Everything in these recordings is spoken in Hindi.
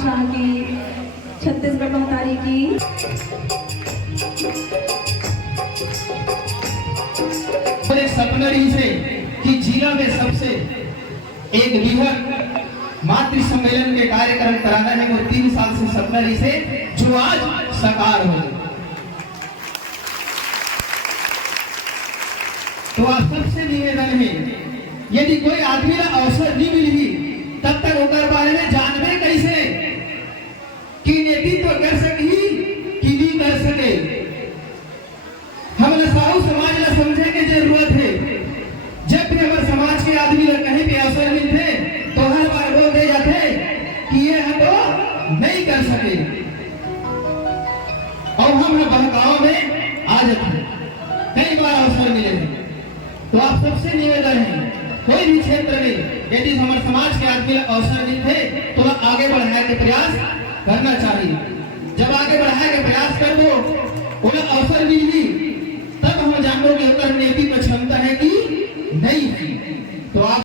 शाह की, छत्तीसगढ़ महतारी की। सपना रही से कि जिला में सबसे एक बृहद मातृ सम्मेलन के कार्यक्रम कराना है, वो 3 साल से सपना रही से जो आज साकार हो गए। तो आप सबसे निवेदन है, यदि कोई आदमी का अवसर नहीं मिली तब तक ओकर बारे में जानबे कैसे कि नेतृत्व कर सकी कि नहीं कर सके। हम साहू समाज ला समझे के जरूरत है। जब भी हमारे समाज के आदमी लोग कहीं पे अवसर मिलते तो हर बार बोल दे जाते कि ये हम तो नहीं कर सके और हम बहकाव में आ जाते। कई बार अवसर मिले तो आप सबसे निवेदन है, कोई भी क्षेत्र में यदि हमारे समाज के आदमी लोग अवसर मिलते तो आगे बढ़ाने के प्रयास करना चाहिए। जब आगे बढ़ाने के प्रयास कर दो उन्हें अवसर मिली तब हम जानो कि उनका नेतृत्व क्षमता है कि नहीं है। तो आप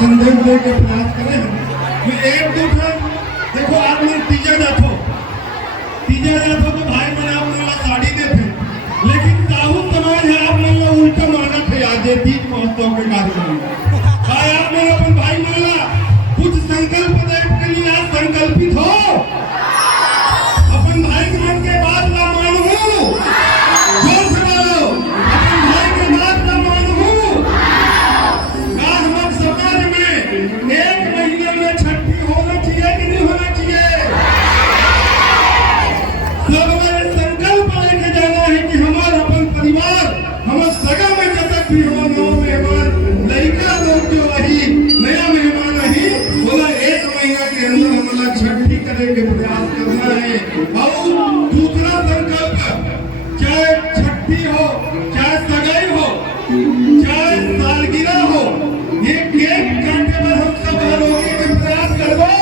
संदेश दे के प्रयास करें। मैं एक दो देखो आप लोग तीजा जाते हो तो भाई मैंने आप लोग साड़ी देते, लेकिन साहू समाज है आप लोग उल्टा माना थे आज ये तीज महोत्सव के कार्यक्रम में। आप लोग अपन भाई माला कुछ संकल्प देने के लिए आज संकल्पित हो। अपन भाई के मन के बात ना मानू, जोर से बोलो, अपन भाई के बात ना मानू। हमारे समाज में एक महीने में छठी होना चाहिए कि नहीं होना चाहिए? सब में संकल्प लेके जाना है कि हमारा अपन परिवार हमारे सगा में जब तक भी हमारे गाँव में हमारे लड़का लोग जो वही नया मेहमान नहीं बोला एक महीना के अंदर हमारा छठी करने के प्रयास करना है। और दूसरा संकल्प, चाहे छठी हो, चाहे सगाई हो, चाहे सालगिरह हो, ये केक काटने पर हम सब रोके के प्रयास कर दो।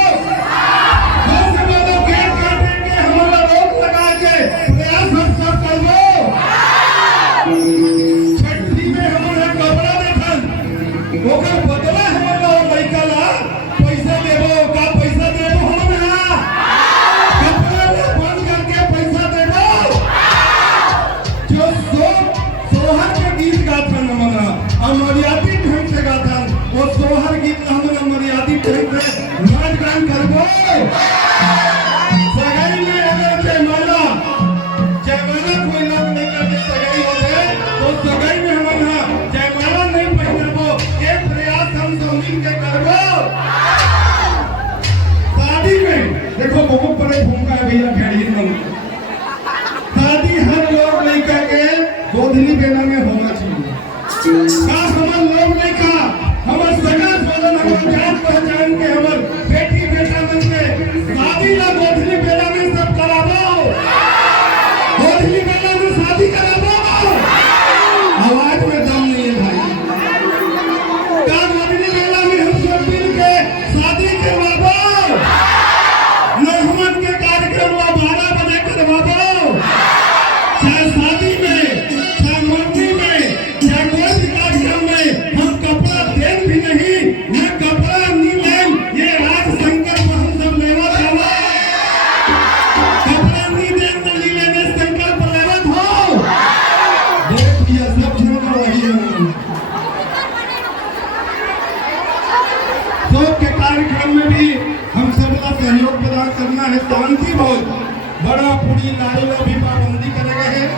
केक काटने के हमारा रोक लगा के प्रयास हम सब कर दो। छठी में हमारा कपड़ा देखल ओकर बदला हमारा लड़का ला पैसा देबो, का पैसा देबो हमरा कपड़ा ला बंद करके पैसा देबो। जो सोहर के गीत गाथन हमारा अमर्यादित ढंग से गाथन, वो सोहर गीत हमारा मर्यादित ढंग से नाच गान करबो। सगाई में अगर जयमाला कोई लोग नहीं करके सगाई होते तो सगाई में हमारा जयमाला नहीं पहनबो, ये प्रयास हम सब मिल के करबो। शादी में देखो बहुत बड़े भूमिका है भैया भेड़िए में। शादी हर लोग नहीं करके गोधली बेला में होना चाहिए। का हमारे लोग नहीं का हमारे सगा सोलन हमारे जान पहचान के हमारे बेटी बेटा मन के शादी ला गोधली बेला में सब करा दो। गोधली बेला में शादी करा दो। आवाज में दम नहीं है भाई। का गोधली बेला में हम सब मिल के शादी करवा दो। नरहमन के कार्यक्रम ला 12 बजे करवा दो। चाहे शादी में, चाहे मंदिर में, चाहे कोई भी कार्यक्रम में हम कपड़ा दें भी नहीं, यह कपड़ा नहीं लें, ये राज संकल्प हम सब लेवा था। कपड़ा नहीं दें तो नहीं लेने संकल्प लेवा था। देख ये सब झगड़ा वही है। शोक के कार्यक्रम में भी हम सबका सहयोग प्रदान करना है। शांति बहुत बड़ा पूरी लाइन में भी पाबंदी करे गए हैं।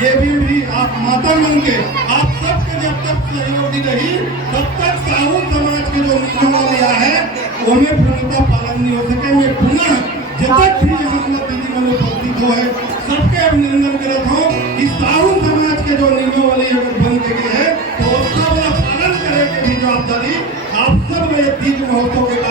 ये भी आप माता मन के आप सबके जब तक सहयोगी रही तब तक साहू समाज के जो नियम लिया है उन्हें पूर्णतः पालन नहीं हो सके। मैं पुनः जब तक भी यहाँ दीदी मन उपस्थित हो है सबके अभिनंदन करता हूँ कि साहू समाज के जो नियमावली अगर बन गई है तो उसका पालन करे की जवाबदारी आप सब में तीज महोत्सव के